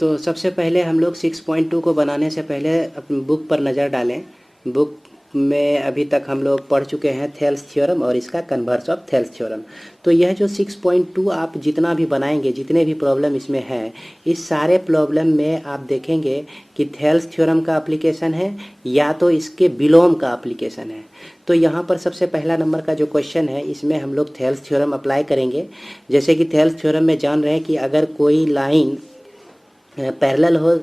तो सबसे पहले हम लोग 6.2 को बनाने से पहले अपनी बुक पर नज़र डालें। बुक में अभी तक हम लोग पढ़ चुके हैं थेल्स थ्योरम और इसका कन्वर्स ऑफ थेल्स थ्योरम। तो यह जो 6.2 आप जितना भी बनाएंगे, जितने भी प्रॉब्लम इसमें हैं, इस सारे प्रॉब्लम में आप देखेंगे कि थेल्स थ्योरम का एप्लीकेशन है या तो इसके विलोम का एप्लीकेशन है। तो यहाँ पर सबसे पहला नंबर का जो क्वेश्चन है, इसमें हम लोग थेल्स थ्योरम अप्लाई करेंगे। जैसे कि थेल्स थ्योरम में जान रहे हैं कि अगर कोई लाइन पैरेलल हो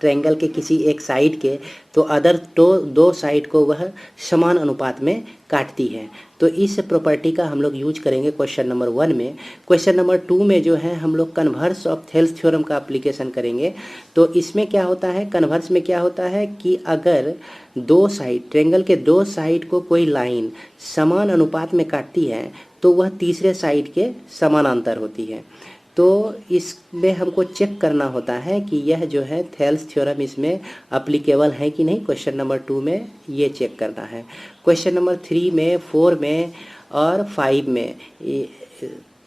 ट्रायंगल के किसी एक साइड के, तो अदर तो दो साइड को वह समान अनुपात में काटती है। तो इस प्रॉपर्टी का हम लोग यूज करेंगे क्वेश्चन नंबर 1 में। क्वेश्चन नंबर 2 में जो है हम लोग कन्वर्स ऑफ थेल्स थ्योरम का एप्लीकेशन करेंगे। तो इसमें क्या होता है, कन्वर्स में क्या होता है कि अगर दो साइड ट्रायंगल के दो साइड को कोई लाइन समान अनुपात में काटती है, तो वह तीसरे साइड के समानांतर होती है। तो इसमें हमको चेक करना होता है कि यह जो है थेल्स थ्योरम इसमें एप्लीकेबल है कि नहीं। क्वेश्चन नंबर 2 में ये चेक करना है। क्वेश्चन नंबर 3 में, 4 में और 5 में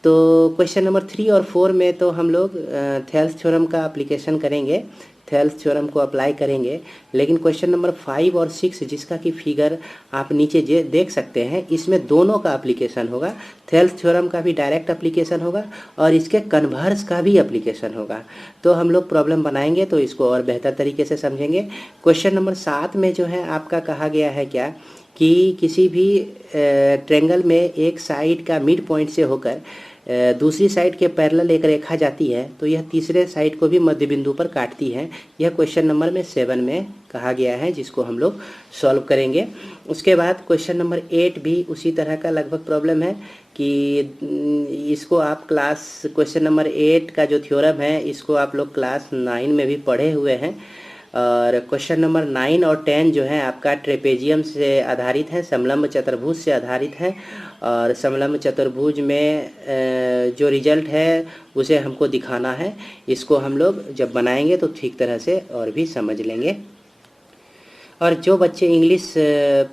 तो क्वेश्चन नंबर 3 और 4 में तो हम लोग थेल्स थ्योरम का एप्लीकेशन करेंगे, थेल्स थ्योरम को अप्लाई करेंगे। लेकिन क्वेश्चन नंबर 5 और 6 जिसका कि फिगर आप नीचे देख सकते हैं, इसमें दोनों का एप्लीकेशन होगा। थेल्स थ्योरम का भी डायरेक्ट एप्लीकेशन होगा और इसके कन्वर्स का भी एप्लीकेशन होगा। तो हम लोग प्रॉब्लम बनाएंगे तो इसको और बेहतर तरीके से समझेंगे। क्वेश्चन नंबर 7 में जो है आपका कहा गया है क्या कि किसी भी ट्रायंगल में एक साइड का मिड पॉइंट से होकर दूसरी साइड के पैरेलल एक रेखा जाती है, तो यह तीसरे साइड को भी मध्य बिंदु पर काटती है। यह क्वेश्चन नंबर में 7 में कहा गया है, जिसको हम लोग सॉल्व करेंगे। उसके बाद क्वेश्चन नंबर 8 भी उसी तरह का लगभग प्रॉब्लम है कि इसको आप क्वेश्चन नंबर 8 का जो थ्योरम है, इसको आप लोग क्लास 9 में भी पढ़े हुए हैं। और क्वेश्चन नंबर 9 और 10 जो है आपका ट्रेपेजियम से आधारित है, समलंब चतुर्भुज से आधारित है। और समलंब चतुर्भुज में जो रिजल्ट है उसे हमको दिखाना है। इसको हम लोग जब बनाएंगे तो ठीक तरह से और भी समझ लेंगे। और जो बच्चे इंग्लिश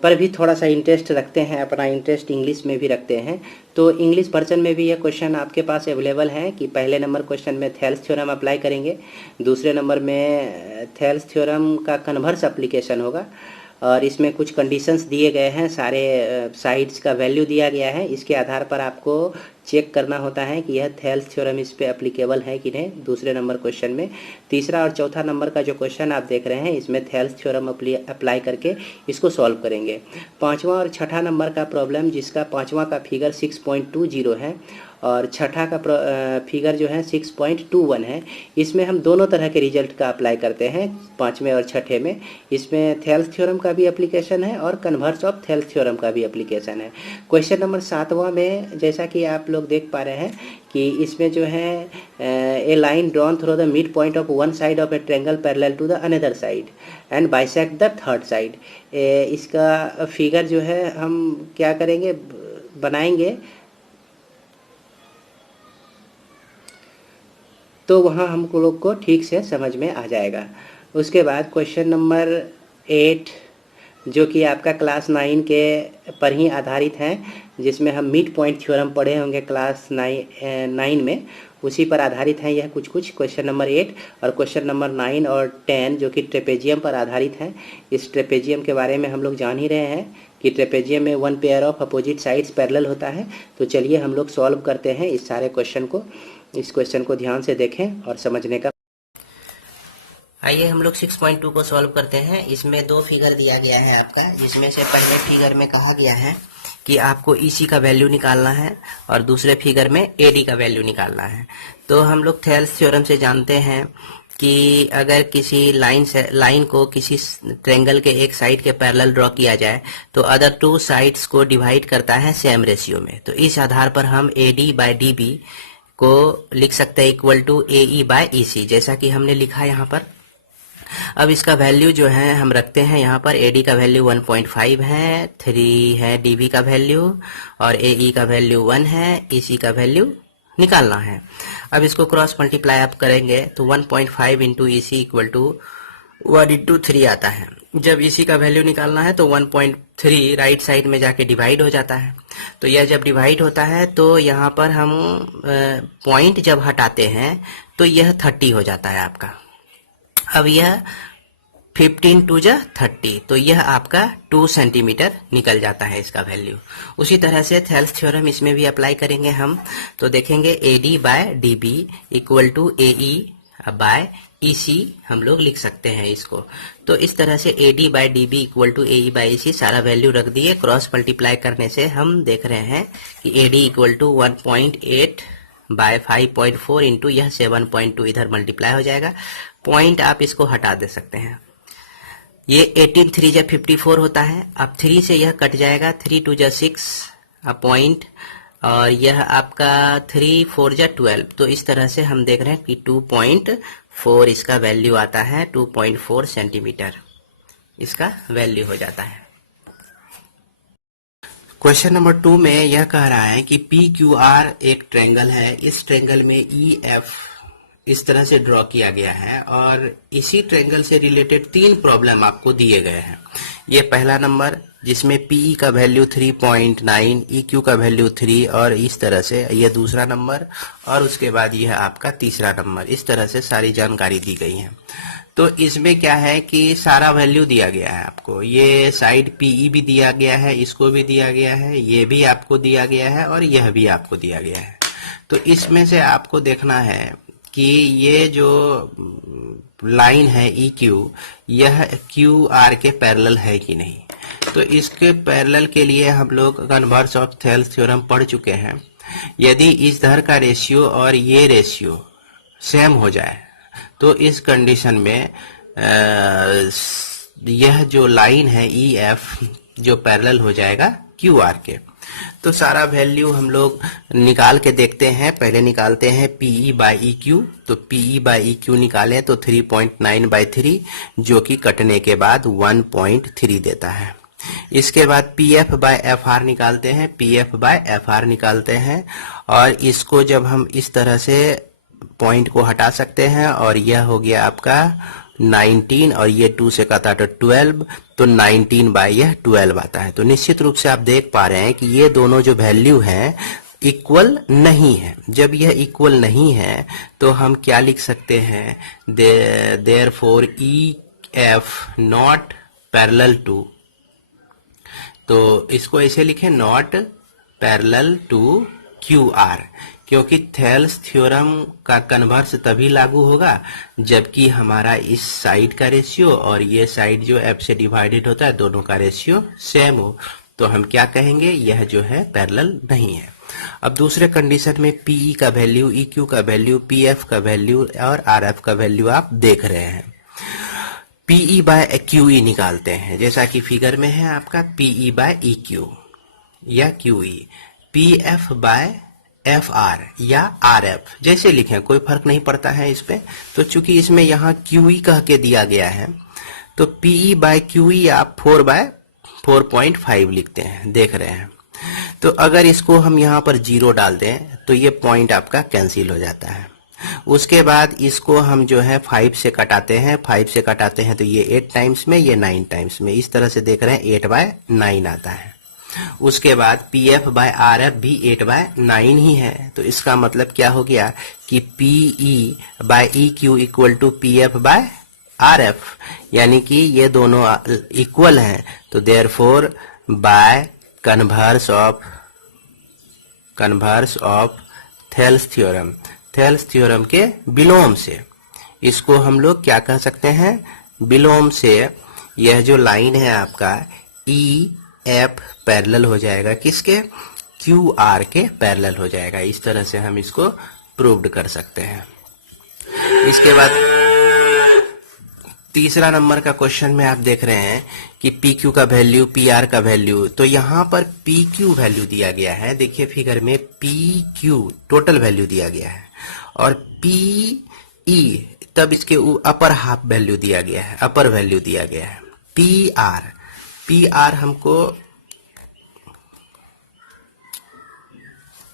पर भी थोड़ा सा इंटरेस्ट रखते हैं, अपना इंटरेस्ट इंग्लिश में भी रखते हैं, तो इंग्लिश वर्जन में भी यह क्वेश्चन आपके पास अवेलेबल है कि पहले नंबर क्वेश्चन में थेल्स थ्योरम अप्लाई करेंगे, दूसरे नंबर में थेल्स थ्योरम का कन्वर्स एप्लीकेशन होगा। और इसमें कुछ कंडीशंस दिए गए हैं, सारे साइड्स का वैल्यू दिया गया है। इसके आधार पर आपको चेक करना होता है कि यह थेल्स थ्योरम इस पे एप्लीकेबल है कि नहीं। दूसरे नंबर क्वेश्चन में तीसरा और चौथा नंबर का जो क्वेश्चन आप देख रहे हैं, इसमें थेल्स थ्योरम अप्लाई करके इसको सॉल्व करेंगे। पाँचवा और छठा नंबर का प्रॉब्लम, जिसका पाँचवा का फिगर 6.20 है और छठा का फिगर जो है 6.21 है, इसमें हम दोनों तरह के रिजल्ट का अप्लाई करते हैं, पाँचवें और छठे में। इसमें थेल्स थ्योरम का भी एप्लीकेशन है और कन्वर्स ऑफ थेल्स थ्योरम का भी एप्लीकेशन है। क्वेश्चन नंबर 7वां में जैसा कि आप लोग देख पा रहे हैं कि इसमें जो है a line drawn through the midpoint of one side of a triangle parallel to the another side and bisect the third side. इसका फिगर जो है हम क्या करेंगे, बनाएंगे, तो वहाँ हम लोग को ठीक से समझ में आ जाएगा। उसके बाद क्वेश्चन नंबर 8 जो कि आपका क्लास 9 के पर ही आधारित है, जिसमें हम मिड पॉइंट थ्योरम पढ़े होंगे क्लास 9 में, उसी पर आधारित है यह कुछ क्वेश्चन नंबर 8। और क्वेश्चन नंबर 9 और 10 जो कि ट्रेपेजियम पर आधारित है। इस ट्रेपेजियम के बारे में हम लोग जान ही रहे हैं कि ट्रेपेजियम में one pair of opposite sides parallel होता है। तो चलिए हम लोग सॉल्व करते हैं इस सारे क्वेश्चन को। इस क्वेश्चन को ध्यान से देखें और समझने का। आइए हम लोग 6.2 को सॉल्व करते हैं। इसमें दो फिगर दिया गया है आपका, जिसमें से पहले फिगर में कहा गया है कि आपको EC का वैल्यू निकालना है और दूसरे फिगर में AD का वैल्यू निकालना है। तो हम लोग थेल्स थ्योरम से जानते हैं कि अगर किसी लाइन को किसी ट्रायंगल के एक साइड के पैरेलल ड्रॉ किया जाए तो अदर टू साइड्स को डिवाइड करता है सेम रेशियो में। तो इस आधार पर हम AD/DB को लिख सकते हैं इक्वल टू AE/EC, जैसा कि हमने लिखा यहाँ पर। अब इसका वैल्यू जो है हम रखते हैं यहाँ पर। AD का वैल्यू 1.5 है, 3 है DB का वैल्यू और AE का वैल्यू 1 है, EC का वैल्यू निकालना है। अब इसको क्रॉस मल्टीप्लाई आप करेंगे तो 1.5 into EC equal to 1 into 3 आता है। जब EC का वैल्यू निकालना है तो 1.3 राइट साइड में जाके डिवाइड हो जाता है। तो यह जब डिवाइड होता है तो यहाँ पर हम पॉइंट जब हटाते हैं तो यह 30 हो जाता है आपका। अब यह 15 टू जा 30, तो यह आपका 2 सेंटीमीटर निकल जाता है इसका वैल्यू। उसी तरह से थेल्स थ्योरम इसमें भी अप्लाई करेंगे हम, तो देखेंगे AD by DB equal to AE by EC हम लोग लिख सकते हैं इसको। तो इस तरह से AD by DB equal to AE by EC सारा वैल्यू रख दिए, क्रॉस मल्टीप्लाई करने से हम देख रहे हैं कि AD equal to 1.8 by 5.4 into यह 7.2 इधर मल्टीप्लाई हो जाएगा। पॉइंट आप इसको हटा दे सकते हैं। ये 18 3 जा 54 होता है। अब 3 से यह कट जाएगा, 3 2 जा 6 पॉइंट, और यह आपका 3 4 जा 12। तो इस तरह से हम देख रहे हैं कि 2.4 इसका वैल्यू आता है, 2.4 सेंटीमीटर इसका वैल्यू हो जाता है। क्वेश्चन नंबर 2 में यह कह रहा है कि PQR एक ट्रायंगल है, इस ट्रायंगल में EF इस तरह से ड्रॉ किया गया है, और इसी ट्रायंगल से रिलेटेड 3 प्रॉब्लम आपको दिए गए हैं। ये पहला नंबर जिसमें PE का वैल्यू 3.9, EQ का वैल्यू 3, और इस तरह से ये दूसरा नंबर, और उसके बाद यह आपका तीसरा नंबर। इस तरह से सारी जानकारी दी गई है। तो इसमें क्या है कि सारा वैल्यू दिया गया है आपको। ये साइड PE भी दिया गया है, इसको भी दिया गया है, ये भी आपको दिया गया है, और यह भी आपको दिया गया है। तो इसमें से आपको देखना है कि ये जो लाइन है EQ, यह QR के पैरेलल है कि नहीं। तो इसके पैरेलल के लिए हम लोग कन्वर्स ऑफ थेल्स थ्योरम पढ़ चुके हैं। यदि इस धर का रेशियो और ये रेशियो सेम हो जाए, तो इस कंडीशन में यह जो लाइन है EF जो पैरेलल हो जाएगा QR के। तो सारा वैल्यू हम लोग निकाल के देखते हैं। पहले निकालते हैं PE बाई EQ। तो PE बाई EQ निकालें तो 3.9/3, जो कि कटने के बाद 1.3 देता है। इसके बाद PF बाय FR निकालते हैं, PF बाय FR निकालते हैं, और इसको जब हम इस तरह से पॉइंट को हटा सकते हैं, और यह हो गया आपका 19, और ये 2 से कटा तो 12, तो 19 बाय यह 12 आता है। तो निश्चित रूप से आप देख पा रहे हैं कि ये दोनों जो वैल्यू हैं इक्वल नहीं है। जब यह इक्वल नहीं है तो हम क्या लिख सकते हैं, therefore EF not parallel to, तो इसको ऐसे लिखें, नॉट पैरेलल टू QR, क्योंकि थेल्स थ्योरम का कन्वर्स तभी लागू होगा जबकि हमारा इस साइड का रेशियो और ये साइड जो F से डिवाइडेड होता है दोनों का रेशियो सेम हो। तो हम क्या कहेंगे, यह जो है पैरेलल नहीं है। अब दूसरे कंडीशन में PE का वैल्यू, EQ का वैल्यू, PF का वैल्यू और RF का वैल्यू आप देख रहे हैं। PE बाय QE निकालते हैं, जैसा कि फिगर में है आपका PE बाय EQ या QE, PF बाय FR या RF जैसे लिखें, कोई फर्क नहीं पड़ता है इस पे। तो चूंकि इसमें यहाँ QE कह के दिया गया है, तो PE बाय QE आप 4/4.5 लिखते हैं, देख रहे हैं। तो अगर इसको हम यहाँ पर 0 डाल दें तो ये पॉइंट आपका कैंसिल हो जाता है। उसके बाद इसको हम जो है 5 से कटाते हैं, 5 से कटाते हैं तो ये 8 टाइम्स में, ये 9 टाइम्स में, इस तरह से देख रहे हैं 8/9 आता है। उसके बाद PF बाय RF भी 8/9 ही है। तो इसका मतलब क्या हो गया कि PE by EQ equal to PF by RF, यानी कि ये दोनों इक्वल हैं। तो therefore by converse of Thales theorem के विलोम से, इसको हम लोग क्या कह सकते हैं, विलोम से यह जो लाइन है आपका EF पैरेलल हो जाएगा किसके, QR के पैरेलल हो जाएगा। इस तरह से हम इसको प्रूव्ड कर सकते हैं। इसके बाद तीसरा नंबर का क्वेश्चन में आप देख रहे हैं कि PQ का वैल्यू, PR का वैल्यू। तो यहाँ पर PQ वैल्यू दिया गया है, देखिए फिगर में PQ टोटल वैल्यू दिया गया है, और PE तब इसके अपर हाफ वैल्यू दिया गया है, अपर वैल्यू दिया गया है। PR हमको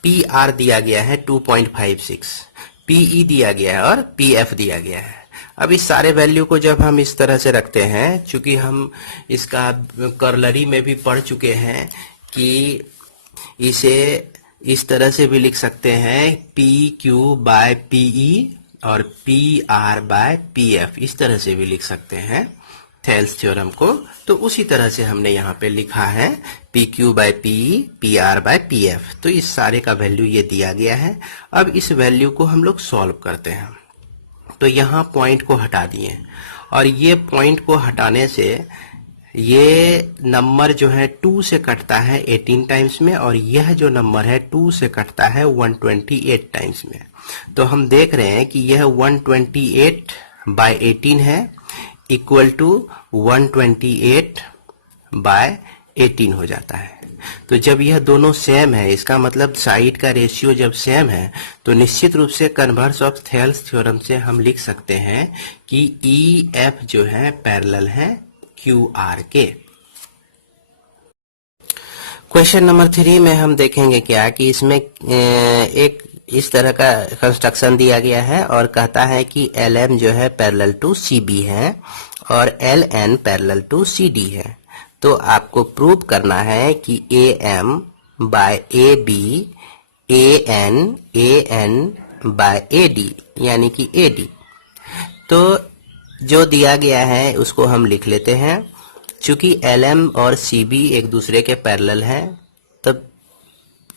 PR दिया गया है 2.56, PE दिया गया है और PF दिया गया है। अब इस सारे वैल्यू को जब हम इस तरह से रखते हैं, चूंकि हम इसका कर्लरी में भी पढ़ चुके हैं कि इसे इस तरह से भी लिख सकते हैं PQ बाय PE और P R by P F, इस तरह से भी लिख सकते हैं थेल्स थ्योरम को। तो उसी तरह से हमने यहाँ पे लिखा है P Q by P, P R by P F. तो इस सारे का वैल्यू ये दिया गया है। अब इस वैल्यू को हम लोग सॉल्व करते हैं। तो यहाँ पॉइंट को हटा दिए, और ये पॉइंट को हटाने से ये नंबर जो है 2 से कटता है 18 टाइम्स में, और यह जो नंबर है 2 से कटता है 128 टाइम्स में। तो हम देख रहे हैं कि यह 128 बाय 18 है, इक्वल टू 128 बाय 18 हो जाता है। तो जब यह दोनों सेम है, इसका मतलब साइड का रेशियो जब सेम है, तो निश्चित रूप से कन्वर्स ऑफ थेल्स थ्योरम से हम लिख सकते हैं कि ई एफ जो है पैरेलल है क्यू आर के। क्वेश्चन नंबर 3 में हम देखेंगे क्या कि इसमें एक इस तरह का कंस्ट्रक्शन दिया गया है और कहता है कि एल एम जो है पैरेलल टू सी बी है और L N parallel to C D है। तो आपको प्रूव करना है कि A M by A B, A N by A D, यानी कि ए डी। तो जो दिया गया है उसको हम लिख लेते हैं। चूंकि एल एम और सी बी एक दूसरे के पैरेलल हैं, तब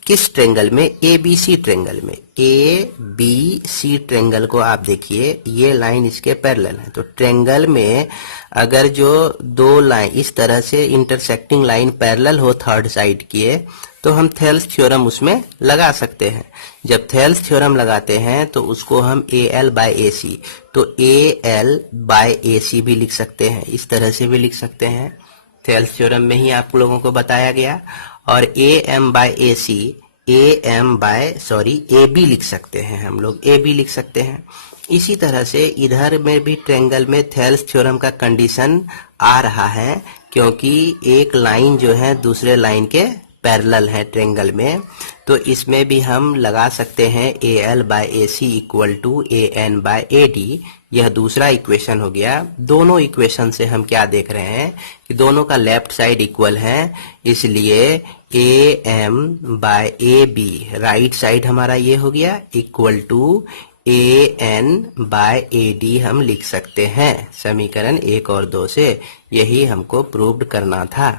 किस ट्रेंगल में? ए बी सी ट्रेंगल में। ए बी सी ट्रेंगल को आप देखिए, ये लाइन इसके पैरेलल है। तो ट्रेंगल में अगर जो दो लाइन इस तरह से इंटरसेक्टिंग लाइन पैरेलल हो थर्ड साइड की, तो हम थेल्स थ्योरम उसमें लगा सकते हैं। जब थेल्स थ्योरम लगाते हैं तो उसको हम ए एल बाय ए सी, तो ए एल बाय ए सी भी लिख सकते हैं, इस तरह से भी लिख सकते हैं। थेल्स थ्योरम में ही आप लोगों को बताया गया। और A M by A C, A B लिख सकते हैं, हम लोग ए बी लिख सकते हैं। इसी तरह से इधर में भी ट्रेंगल में थेल्स थ्योरम का कंडीशन आ रहा है, क्योंकि एक लाइन जो है दूसरे लाइन के पैरेलल है ट्रेंगल में। तो इसमें भी हम लगा सकते हैं A L by A C equal to A N by A D. यह दूसरा इक्वेशन हो गया। दोनों इक्वेशन से हम क्या देख रहे हैं कि दोनों का लेफ्ट साइड इक्वल है, इसलिए A M by A B right side हमारा ये हो गया equal to A N by A D हम लिख सकते हैं समीकरण 1 और 2 से। यही हमको प्रूव्ड करना था।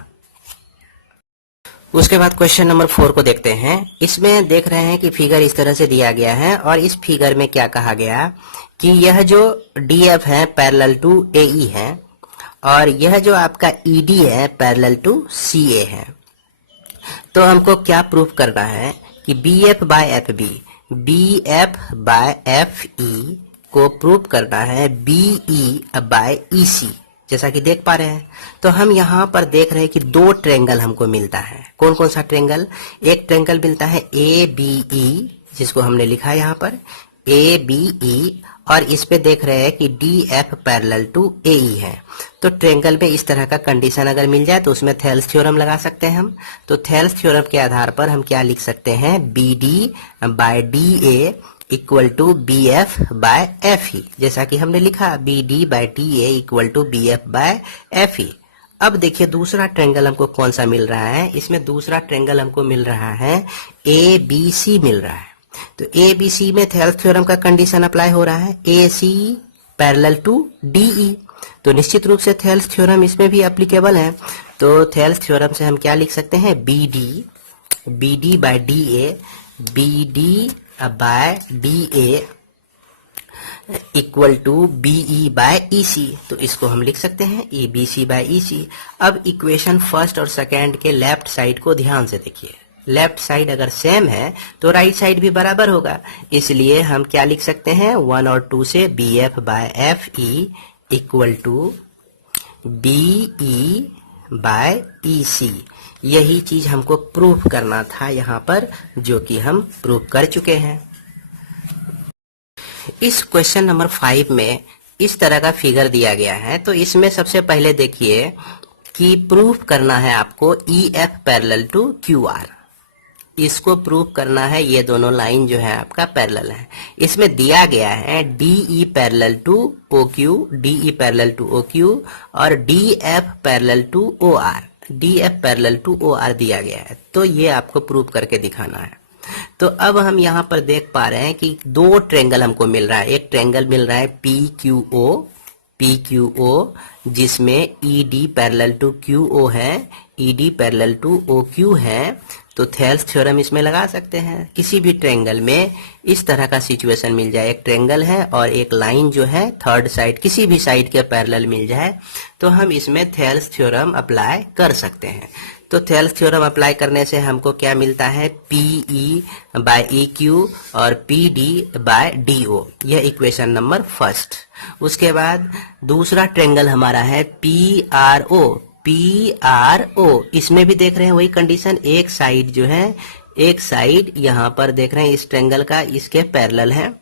उसके बाद क्वेश्चन नंबर 4 को देखते हैं। इसमें देख रहे हैं कि फिगर इस तरह से दिया गया है, और इस फिगर में क्या कहा गया कि यह जो डी एफ है पैरेलल टू ए ई है, और यह जो आपका ई डी है पैरेलल टू सी ए है। तो हमको क्या प्रूफ करना है कि B F by F B, B F by F E को प्रूफ करना है बी ई बाय ई सी, जैसा कि देख पा रहे हैं। तो हम यहाँ पर देख रहे हैं कि दो ट्रेंगल हमको मिलता है। कौन कौन सा ट्रेंगल? एक ट्रेंगल मिलता है ए बी ई, जिसको हमने लिखा है यहाँ पर ए बी ई, और इस पे देख रहे हैं कि D F parallel to A E है। तो ट्रेंगल में इस तरह का कंडीशन अगर मिल जाए तो उसमें थेल्स थ्योरम लगा सकते हैं हम। तो थेल्स थ्योरम के आधार पर हम क्या लिख सकते हैं? B D by D A equal to B F by F E, जैसा कि हमने लिखा B D by D A equal to B F by F E. अब देखिए दूसरा ट्रेंगल हमको कौन सा मिल रहा है। इसमें दूसरा ट्रेंगल हमको मिल रहा है ए बी सी मिल रहा है। तो ए बी सी में थेल्स थ्योरम का कंडीशन अप्लाई हो रहा है, A C parallel to D E. तो निश्चित रूप से थेल्स थ्योरम इसमें भी एप्लीकेबल है। तो थेल्स थ्योरम से हम क्या लिख सकते हैं? B D by D A, B D by D A equal to B E by E C. तो इसको हम लिख सकते हैं ए बी सी बाय ई सी। अब इक्वेशन फर्स्ट और सेकेंड के लेफ्ट साइड को ध्यान से देखिए। लेफ्ट साइड अगर सेम है तो राइट साइड भी बराबर होगा, इसलिए हम क्या लिख सकते हैं? 1 और 2 से B F by F E equal to B E by E C. यही चीज हमको प्रूफ करना था यहाँ पर, जो कि हम प्रूफ कर चुके हैं। इस क्वेश्चन नंबर 5 में इस तरह का फिगर दिया गया है। तो इसमें सबसे पहले देखिए कि प्रूफ करना है आपको E F parallel to Q R. इसको प्रूफ करना है, ये दोनों लाइन जो है आपका पैरेलल है। इसमें दिया गया है D E parallel to O Q, D E parallel to O Q, और D F parallel to O R, D F parallel to O R दिया गया है। तो ये आपको प्रूफ करके दिखाना है। तो अब हम यहाँ पर देख पा रहे हैं कि दो ट्रेंगल हमको मिल रहा है। एक ट्रेंगल मिल रहा है PQO जिसमें ED पैरेलल टू QO है, ED पैरेलल टू OQ है। तो थेल्स थ्योरम इसमें लगा सकते हैं। किसी भी ट्रेंगल में इस तरह का सिचुएशन मिल जाए, एक ट्रेंगल है और एक लाइन जो है थर्ड साइड किसी भी साइड के पैरेलल मिल जाए, तो हम इसमें थेल्स थ्योरम अप्लाई कर सकते हैं। तो थेल्स थ्योरम अप्लाई करने से हमको क्या मिलता है, PE बाय EQ और PD बाय DO। यह इक्वेशन नंबर फर्स्ट। उसके बाद दूसरा ट्रेंगल हमारा है PRO। इसमें भी देख रहे हैं वही कंडीशन, एक साइड जो है, एक साइड यहाँ पर देख रहे हैं इस ट्रेंगल का इसके पैरेलल है,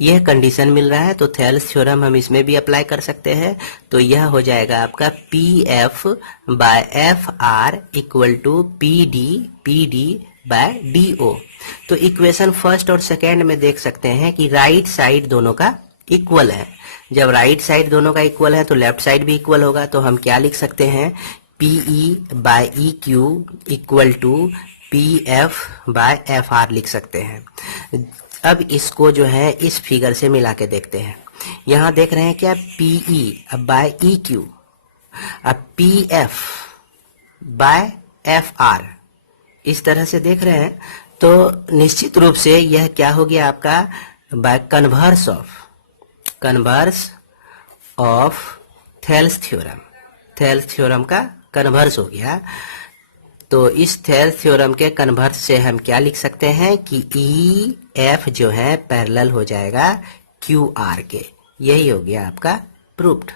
यह कंडीशन मिल रहा है। तो थेल्स थ्योरम हम इसमें भी अप्लाई कर सकते हैं। तो यह हो जाएगा आपका PF by FR equal to PD by DO। तो इक्वेशन फर्स्ट और सेकेंड में देख सकते हैं कि राइट साइड दोनों का इक्वल है। जब राइट साइड दोनों का इक्वल है तो लेफ्ट साइड भी इक्वल होगा। तो हम क्या लिख सकते हैं, PE by EQ equal to PF by FR लिख सकते हैं। अब इसको जो है इस फिगर से मिला के देखते हैं। यहां देख रहे हैं क्या, PE बाय EQ, अब PF बाय FR इस तरह से देख रहे हैं। तो निश्चित रूप से यह क्या हो गया आपका, bye converse of Thales theorem. Thales theorem का कन्वर्स हो गया। तो इस थेल्स थ्योरम के कन्वर्स से हम क्या लिख सकते हैं कि EF जो है पैरेलल हो जाएगा QR के। यही हो गया आपका प्रूफ्ड।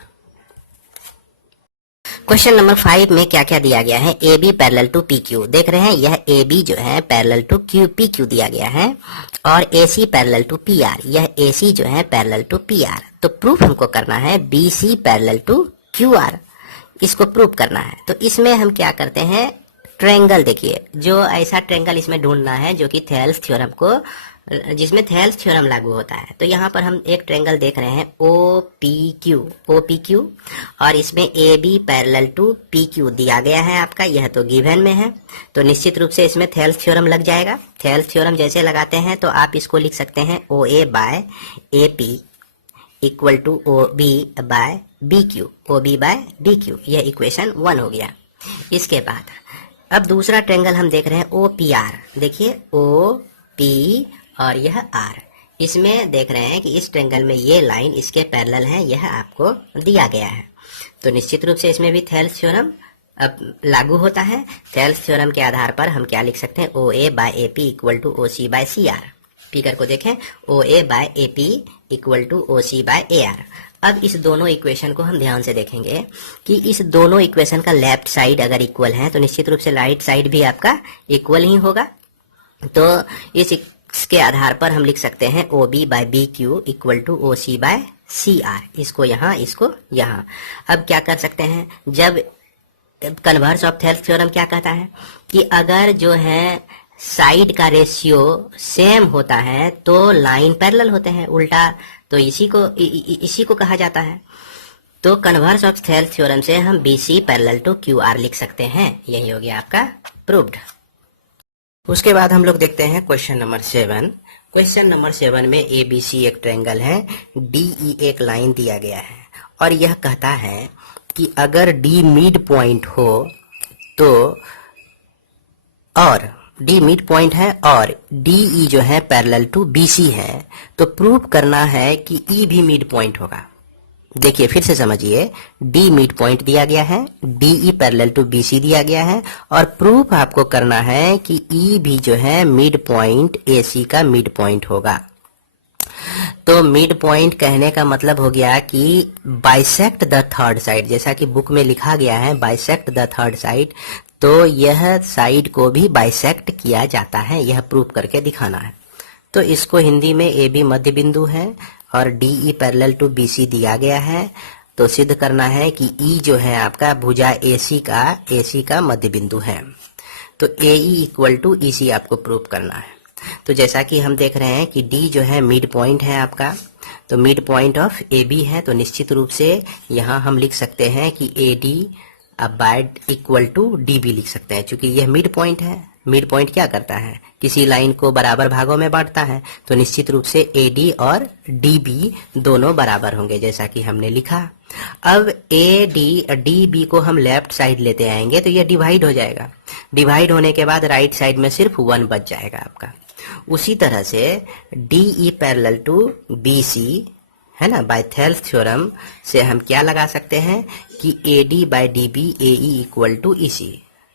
क्वेश्चन नंबर 5 में क्या क्या दिया गया है, AB पैरेलल टू PQ। देख रहे हैं यह AB जो है पैरेलल टू PQ दिया गया है और AC पैरेलल टू PR, यह AC जो है पैरेलल टू PR। तो प्रूफ हमको करना है BC पैरेलल टू QR, इसको प्रूफ करना है। तो इसमें हम क्या करते हैं, ट्रायंगल देखिए, जो ऐसा ट्रायंगल इसमें ढूंढना है जो कि थेल्स थ्योरम को, जिसमें थेल्स थ्योरम लागू होता है। तो यहाँ पर हम एक ट्रायंगल देख रहे हैं OPQ और इसमें AB पैरेलल टू PQ दिया गया है आपका, यह तो गिवन में है। तो निश्चित रूप से इसमें थेल्स थ्योरम लग जाएगा। थेल्स थ्योरम जैसे लगाते हैं तो आप इसको लिख सकते हैं OA by AP equal to OB by BQ। यह इक्वेशन 1 हो गया। इसके बाद अब दूसरा ट्रायंगल हम देख रहे हैं OPR। देखिए OP और यह R, इसमें देख रहे हैं कि इस ट्रायंगल में ये लाइन इसके पैरेलल है, यह आपको दिया गया है। तो निश्चित रूप से इसमें भी थेल्स थ्योरम अब लागू होता है। थेल्स थ्योरम के आधार पर हम क्या लिख सकते हैं, OA by AP equal to OC by CR। Figure को देखें, OA by AP equal to OC by AR। अब इस दोनों इक्वेशन को हम ध्यान से देखेंगे कि इस दोनों इक्वेशन का लेफ्ट साइड अगर इक्वल है तो निश्चित रूप से राइट साइड भी आपका इक्वल ही होगा। तो इसके आधार पर हम लिख सकते हैं OB by BQ equal to OC by CR। इसको यहाँ, इसको यहाँ। अब क्या कर सकते हैं, जब कन्वर्स ऑफ थेल्स थ्योरम क्या कहता है कि अगर जो है साइड का रेशियो सेम होता है तो लाइन पैरेलल होते हैं, उल्टा तो इसी को कहा जाता है। तो कन्वर्स ऑफ थेल्स थ्योरम से हम BC पैरेलल टू QR लिख सकते हैं। यही हो गया आपका प्रूव्ड। उसके बाद हम लोग देखते हैं क्वेश्चन नंबर 7। क्वेश्चन नंबर 7 में ABC एक ट्रायंगल है, DE एक लाइन दिया गया है और यह कहता है कि अगर D मिड पॉइंट हो तो, और D मिड पॉइंट है और DE जो है पैरेलल टू BC है, तो प्रूव करना है कि E भी मिड पॉइंट होगा। देखिए फिर से समझिए, D मिड पॉइंट दिया गया है, DE पैरेलल टू BC दिया गया है और प्रूफ आपको करना है कि E भी जो है मिड पॉइंट AC का मिड पॉइंट होगा। तो मिड पॉइंट कहने का मतलब हो गया कि बाइसेक्ट द थर्ड साइड, जैसा कि बुक में लिखा गया है बाइसेक्ट द थर्ड साइड, तो यह साइड को भी बाइसेक्ट किया जाता है, यह प्रूफ करके दिखाना है। तो इसको हिंदी में AB मध्य बिंदु है और DE पैरेलल टू BC दिया गया है। तो सिद्ध करना है कि E जो है आपका भुजा AC का मध्य बिंदु है। तो AE इक्वल टू EC आपको प्रूफ करना है। तो जैसा कि हम देख रहे हैं कि D जो है मिड पॉइंट है आपका, तो मिड पॉइंट ऑफ AB है, तो निश्चित रूप से यहाँ हम लिख सकते हैं कि AD by equal to DB लिख सकते हैं, क्योंकि यह मिड पॉइंट है। मिड पॉइंट क्या करता है, किसी लाइन को बराबर भागों में बांटता है, तो निश्चित रूप से AD और DB दोनों बराबर होंगे जैसा कि हमने लिखा। अब DB को हम लेफ्ट साइड लेते आएंगे तो ये डिवाइड हो जाएगा, डिवाइड होने के बाद राइट साइड में सिर्फ 1 बच जाएगा आपका। उसी तरह से DE पैरेलल टू BC है ना, बाय थेल्स थ्योरम से हम क्या लगा सकते हैं कि AD by DB AE equal to EC।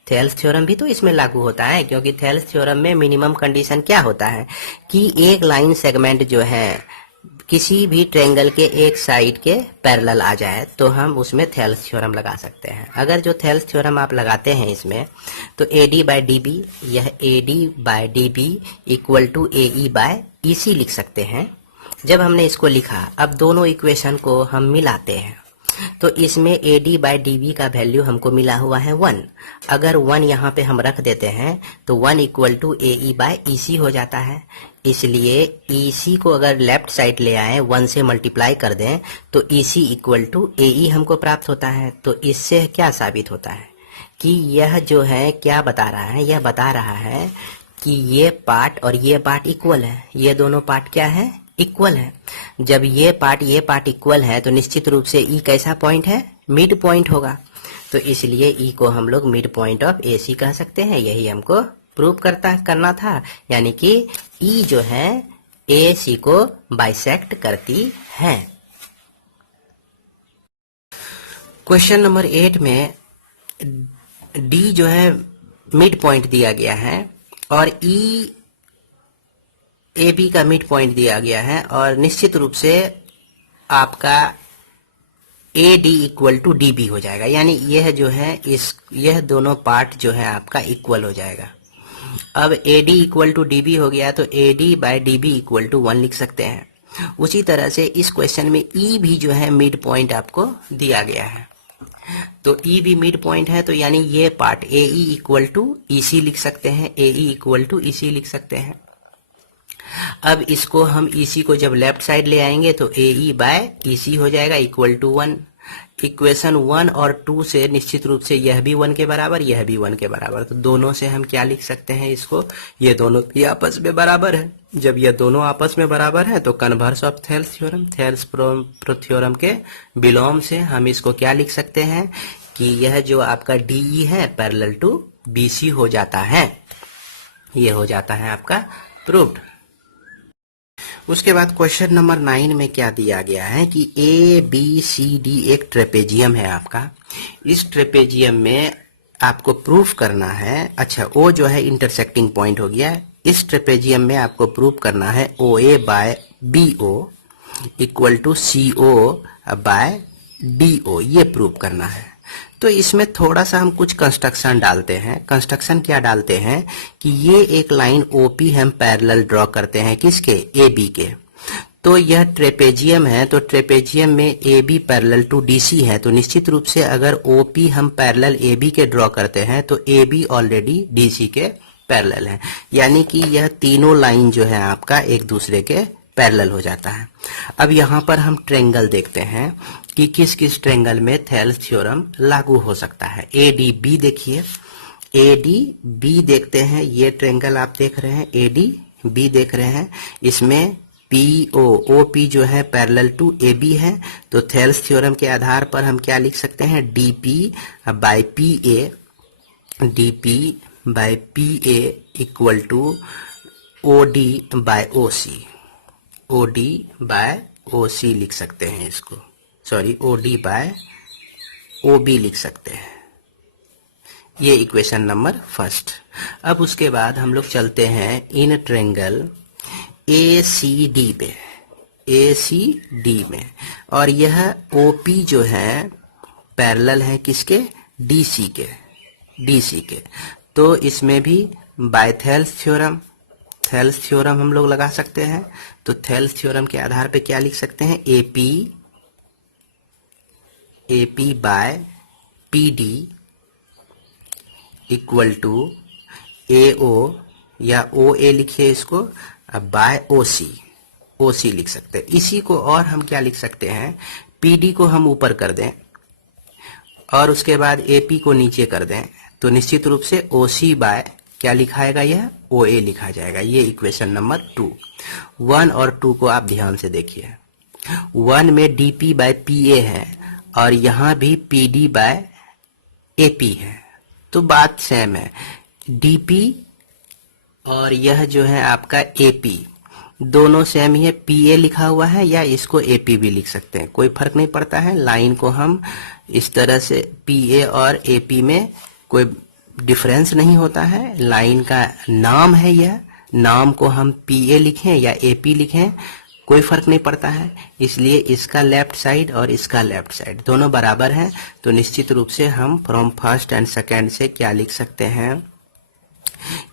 Thales theorem भी तो इसमें लागू होता है, क्योंकि थेल्स थ्योरम में मिनिमम कंडीशन क्या होता है कि एक लाइन सेगमेंट जो है किसी भी ट्रायंगल के एक साइड के पैरेलल आ जाए तो हम उसमें थेल्स थ्योरम लगा सकते हैं। अगर जो थेल्स थ्योरम आप लगाते हैं इसमें तो AD बाय DB, यह AD by DB equal to AE by EC लिख सकते हैं। जब हमने इसको लिखा, अब दोनों इक्वेशन को हम मिलाते हैं तो इसमें AD बाय DB का वैल्यू हमको मिला हुआ है 1। अगर 1 यहाँ पे हम रख देते हैं तो 1 equal to AE by EC हो जाता है। इसलिए EC को अगर लेफ्ट साइड ले आए 1 से मल्टीप्लाई कर दें तो EC इक्वल टू AE हमको प्राप्त होता है। तो इससे क्या साबित होता है कि यह जो है क्या बता रहा है, यह बता रहा है कि ये पार्ट और ये पार्ट इक्वल है। ये दोनों पार्ट क्या है, इक्वल है। जब ये पार्ट इक्वल है तो निश्चित रूप से E कैसा पॉइंट है, मिड पॉइंट होगा। तो इसलिए E को हम लोग मिड पॉइंट ऑफ AC कह सकते हैं। यही हमको प्रूव करना था, यानी कि E जो है AC को बाइसेक्ट करती है। क्वेश्चन नंबर 8 में D जो है मिड पॉइंट दिया गया है और AB का मिड पॉइंट दिया गया है और निश्चित रूप से आपका AD इक्वल टू DB हो जाएगा, यानी यह जो है यह दोनों पार्ट जो है आपका इक्वल हो जाएगा। अब AD इक्वल टू DB हो गया तो AD by DB equal to 1 लिख सकते हैं। उसी तरह से इस क्वेश्चन में E भी जो है मिड पॉइंट आपको दिया गया है, तो E भी मिड पॉइंट है, तो यानी ये part AE equal to EC लिख सकते हैं, AE इक्वल टू EC लिख सकते हैं। अब इसको हम EC को जब लेफ्ट साइड ले आएंगे तो AE बाय EC हो जाएगा इक्वल टू 1। इक्वेशन 1 और 2 से निश्चित रूप से यह भी 1 के बराबर, यह भी 1 के बराबर, तो दोनों से हम क्या लिख सकते हैं इसको, ये दोनों ये आपस में बराबर है। जब ये दोनों आपस में बराबर है तो converse of Thales theorem, Thales theorem के विलोम से हम इसको क्या लिख सकते हैं कि यह जो आपका DE है पैरेलल टू BC हो जाता है। ये हो जाता है आपका प्रूव्ड। उसके बाद क्वेश्चन नंबर 9 में क्या दिया गया है कि ABCD एक ट्रेपेजियम है आपका। इस ट्रेपेजियम में आपको प्रूफ करना है, अच्छा O जो है इंटरसेक्टिंग पॉइंट हो गया। इस ट्रेपेजियम में आपको प्रूफ करना है OA by BO equal to CO by DO, ये प्रूफ करना है। तो इसमें थोड़ा सा हम कुछ कंस्ट्रक्शन डालते हैं। कंस्ट्रक्शन क्या डालते हैं कि ये एक लाइन OP हम पैरेलल ड्रॉ करते हैं किसके, AB के। तो यह ट्रेपेजियम है, तो ट्रेपेजियम में AB पैरेलल टू DC है, तो निश्चित रूप से अगर OP हम पैरेलल AB के ड्रॉ करते हैं तो AB ऑलरेडी DC के पैरेलल है, यानी कि यह तीनों लाइन जो है आपका एक दूसरे के पैरेलल हो जाता है। अब यहाँ पर हम ट्रायंगल देखते हैं कि किस किस ट्रायंगल में थेल्स थ्योरम लागू हो सकता है। ADB देखिए, ADB देखते हैं, ये ट्रायंगल आप देख रहे हैं, ADB देख रहे हैं, इसमें OP जो है पैरेलल टू AB है, तो थेल्स थ्योरम के आधार पर हम क्या लिख सकते हैं, DP by PA equal to OD by OC लिख सकते हैं इसको, सॉरी OD बाय OB लिख सकते हैं। ये इक्वेशन नंबर फर्स्ट। अब उसके बाद हम लोग चलते हैं इन ट्रायंगल ACD में, और यह OP जो है पैरेलल है किसके, DC के। तो इसमें भी बाय थेल्स थ्योरम हम लोग लगा सकते हैं। तो थेल्स थ्योरम के आधार पे क्या लिख सकते हैं, AP by PD equal to AO या OA लिखिए इसको, बाय OC लिख सकते हैं। इसी को और हम क्या लिख सकते हैं, PD को हम ऊपर कर दें और उसके बाद AP को नीचे कर दें, तो निश्चित रूप से OC बाय क्या लिखाएगा, यह OA लिखा जाएगा। ये इक्वेशन नंबर 2। 1 और 2 को आप ध्यान से देखिए। 1 में DP बाय PA है और यहाँ भी PD बाय AP है, तो बात सेम है। DP और यह जो है आपका AP दोनों सेम ही है। PA लिखा हुआ है या इसको AP भी लिख सकते हैं, कोई फर्क नहीं पड़ता है। लाइन को हम इस तरह से PA और AP में कोई डिफरेंस नहीं होता है। लाइन का नाम है, यह नाम को हम PA लिखें या AP लिखें कोई फर्क नहीं पड़ता है। इसलिए इसका लेफ्ट साइड और इसका लेफ्ट साइड दोनों बराबर हैं। तो निश्चित रूप से हम फ्रॉम फर्स्ट एंड सेकेंड से क्या लिख सकते हैं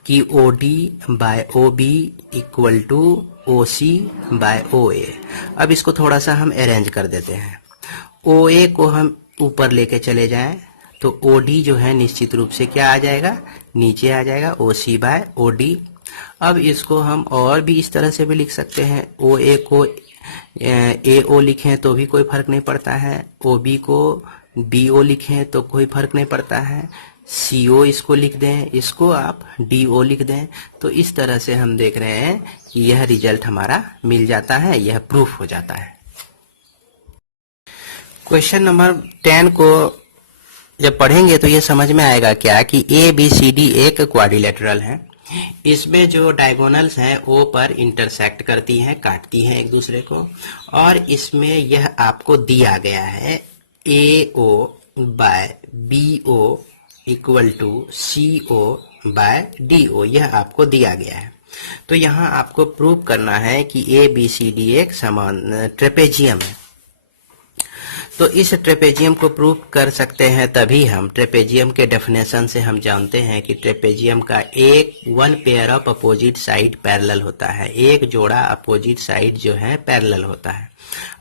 कि OD by OB equal to OC by OA। अब इसको थोड़ा सा हम अरेंज कर देते हैं। OA को हम ऊपर लेके चले जाएं तो OD जो है निश्चित रूप से क्या आ जाएगा, नीचे आ जाएगा, OC बाय OD। अब इसको हम और भी इस तरह से भी लिख सकते हैं। OA को AO लिखें तो भी कोई फर्क नहीं पड़ता है, OB को BO लिखें तो कोई फर्क नहीं पड़ता है, CO इसको लिख दें, इसको आप DO लिख दें। तो इस तरह से हम देख रहे हैं कि यह रिजल्ट हमारा मिल जाता है, यह प्रूफ हो जाता है। क्वेश्चन नंबर 10 को जब पढ़ेंगे तो ये समझ में आएगा क्या कि ABCD एक क्वाड्रिलेटरल है। इसमें जो डायगोनल्स हैं O पर इंटरसेक्ट करती हैं, काटती हैं एक दूसरे को, और इसमें यह आपको दिया गया है AO by BO equal to CO by DO, यह आपको दिया गया है। तो यहाँ आपको प्रूव करना है कि ABCD एक समान ट्रेपेजियम है। तो इस ट्रेपेजियम को प्रूव कर सकते हैं तभी हम ट्रेपेजियम के डेफिनेशन से हम जानते हैं कि ट्रेपेजियम का one pair of opposite side parallel होता है, एक जोड़ा अपोजिट साइड जो है पैरेलल होता है।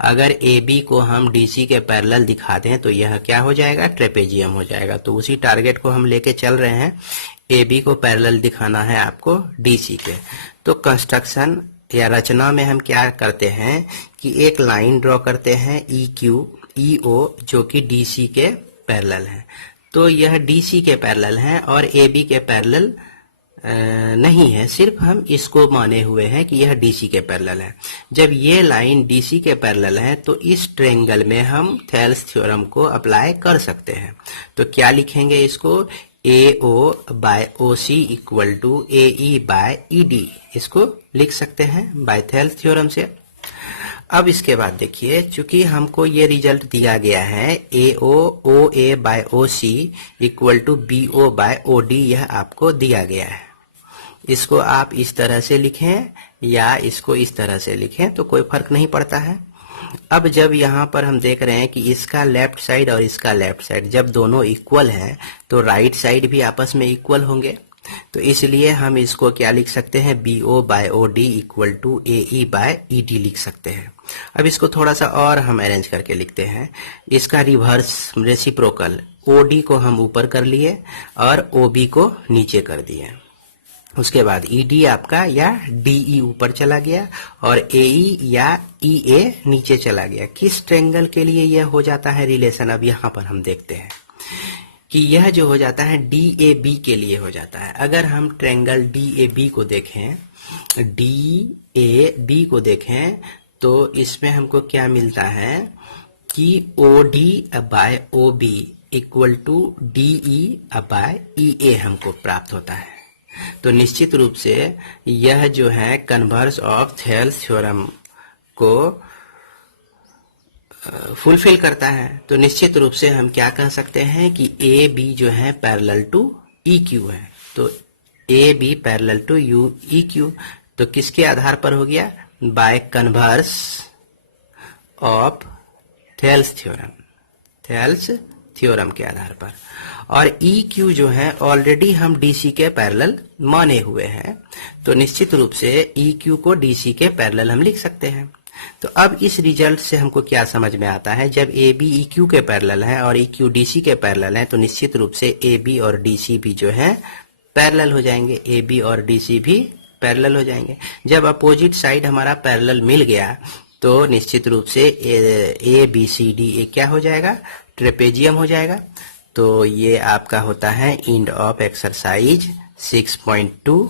अगर AB को हम DC के पैरेलल दिखा दें तो यह क्या हो जाएगा, ट्रेपेजियम हो जाएगा। तो उसी टारगेट को हम लेके चल रहे हैं, AB को पैरेलल दिखाना है आपको DC के। तो कंस्ट्रक्शन या रचना में हम क्या करते हैं कि एक लाइन ड्रॉ करते हैं EO जो कि DC के पैरेलल है। तो यह DC के पैरेलल है और AB के पैरेलल नहीं है, सिर्फ हम इसको माने हुए हैं कि यह DC के पैरेलल है। जब ये लाइन DC के पैरेलल है तो इस ट्रायंगल में हम थेल्स थ्योरम को अप्लाई कर सकते हैं। तो क्या लिखेंगे इसको, AO by OC equal to AE by ED, इसको लिख सकते हैं बाय थेल्स थ्योरम से। अब इसके बाद देखिए, चूंकि हमको ये रिजल्ट दिया गया है AO OA by OC equal to BO by OD, यह आपको दिया गया है। इसको आप इस तरह से लिखें या इसको इस तरह से लिखें तो कोई फर्क नहीं पड़ता है। अब जब यहाँ पर हम देख रहे हैं कि इसका लेफ्ट साइड और इसका लेफ्ट साइड जब दोनों इक्वल हैं तो राइट साइड भी आपस में इक्वल होंगे। तो इसलिए हम इसको क्या लिख सकते हैं, BO by OD equal to AE by ED लिख सकते हैं। अब इसको थोड़ा सा और हम अरेंज करके लिखते हैं। इसका रिवर्स रेसिप्रोकल, OD को हम ऊपर कर लिए और OB को नीचे कर दिए। उसके बाद ED आपका या DE ऊपर चला गया और AE या EA नीचे चला गया। किस ट्रायंगल के लिए यह हो जाता है रिलेशन, अब यहाँ पर हम देखते हैं कि यह जो हो जाता है DAB के लिए हो जाता है। अगर हम ट्रायंगल DAB को देखें, DAB को देखें तो इसमें हमको क्या मिलता है कि OD by OB equal to DE by EA हमको प्राप्त होता है। तो निश्चित रूप से यह जो है कन्वर्स ऑफ थेल्स थ्योरम को फुलफिल करता है। तो निश्चित रूप से हम क्या कह सकते हैं कि AB जो है पैरेलल टू EQ है। तो AB पैरेलल टू EQ तो किसके आधार पर हो गया, bye converse of Thales theorem के आधार पर। और EQ जो है ऑलरेडी हम DC के पैरेलल माने हुए हैं, तो निश्चित रूप से EQ को DC के पैरेलल हम लिख सकते हैं। तो अब इस रिजल्ट से हमको क्या समझ में आता है, जब AB EQ के पैरेलल है और EQ DC के पैरेलल है तो निश्चित रूप से AB और DC भी जो है पैरेलल हो जाएंगे, AB और DC भी पैरेलल हो जाएंगे। जब अपोजिट साइड हमारा पैरेलल मिल गया तो निश्चित रूप से ABCD क्या हो जाएगा, ट्रेपेजियम हो जाएगा। तो ये आपका होता है एंड ऑफ एक्सरसाइज 6.2